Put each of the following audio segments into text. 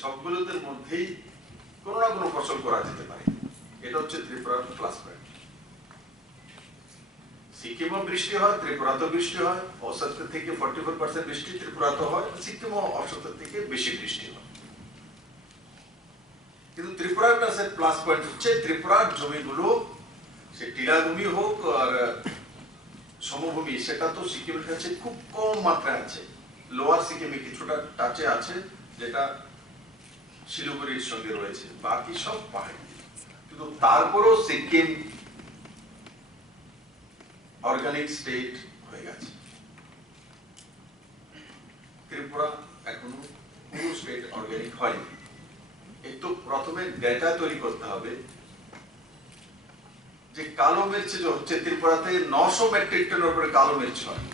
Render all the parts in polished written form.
সবগুলোতে মধ্যেই কোনো না কোনো ফসল করা যেতে পারে। এটা হচ্ছে ত্রিপুরার প্লাস পয়েন্ট। সিকিমও বৃষ্টি হয়, ত্রিপুরাতেও বৃষ্টি হয়, औसत থেকে 44% বৃষ্টি ত্রিপুরাতেও হয়, সিকিমও औसत থেকে বেশি বৃষ্টি হয়। কিন্তু ত্রিপুরার কাছে প্লাস পয়েন্ট হচ্ছে ত্রিপুরার জমিগুলো সে টিলাভূমি হোক আর সমভূমি, সেটা তো সিকিমের কাছে খুব কম মাত্রায় আছে। লোয়ার সিকিমে কিছুটা টাচে আছে, যেটা শিলিগুড়ির সঙ্গে রয়েছে, বাকি সব পাহাড়ি। কিন্তু তারপরেও সিকিম অর্গানিক স্টেট হয়ে গেছে। ত্রিপুরা এখনো পুরো স্টেট অর্গানিক হয়নি। একটু প্রথমে ডেটা তৈরি করতে হবে যে কালো মির্চ যে হচ্ছে ত্রিপুরাতে 900 মেট্রিক টনের উপরে কালো মির্চ হয়।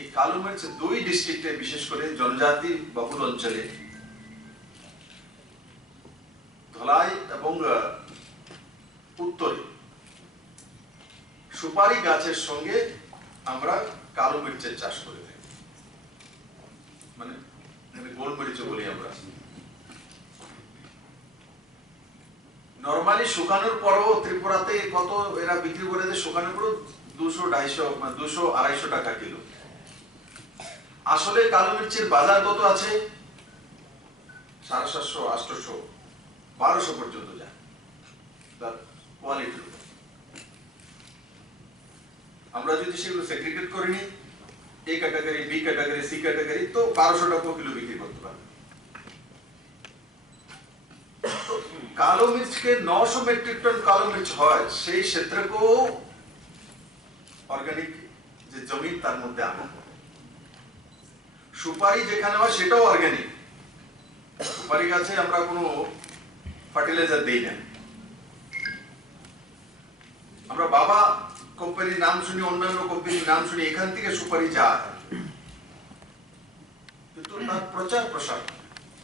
এই কালো মির্চ দুই ডিস্ট্রিক্টে, বিশেষ করে জনজাতি বহুল অঞ্চলে, ধলাই এবং উত্তরে সুপারি গাছের সঙ্গে আমরা কালো মির্চের চাষ করে থাকি, মানে গোলমরিচ বলি আমরা। নরমালি শুকানোর পরও ত্রিপুরাতে কত এরা বিক্রি করে দেয়, শুকানোর পরও 200-250 টাকা কিলো। আসলে কালো মির্চের বাজার কত আছে? 750, 800, 1200 পর্যন্ত যায় তার কোয়ালিটি। আমরা যদি সেগুলো সেগ্রিগেট করে নিই, A category, B category, C category, তো 1200 টাকা কিলো বিক্রি করতে পারবে। কালো মির্চকে 900 মেট্রিক টন কালো মির্চ হয়, সেই ক্ষেত্রকেও অর্গানিক যে জমি তার মধ্যে আনা। সুপারি যেখানে হয় সেটাও অর্গানিক। সুপারি গাছে আমরা কোনো ফার্টিলাইজার দেই না। আমরা বাবা কোম্পানির নাম শুনি, অন্যান্য কোম্পানির নাম শুনি, এখান থেকে সুপারি যায়, কিন্তু তার প্রচার প্রসার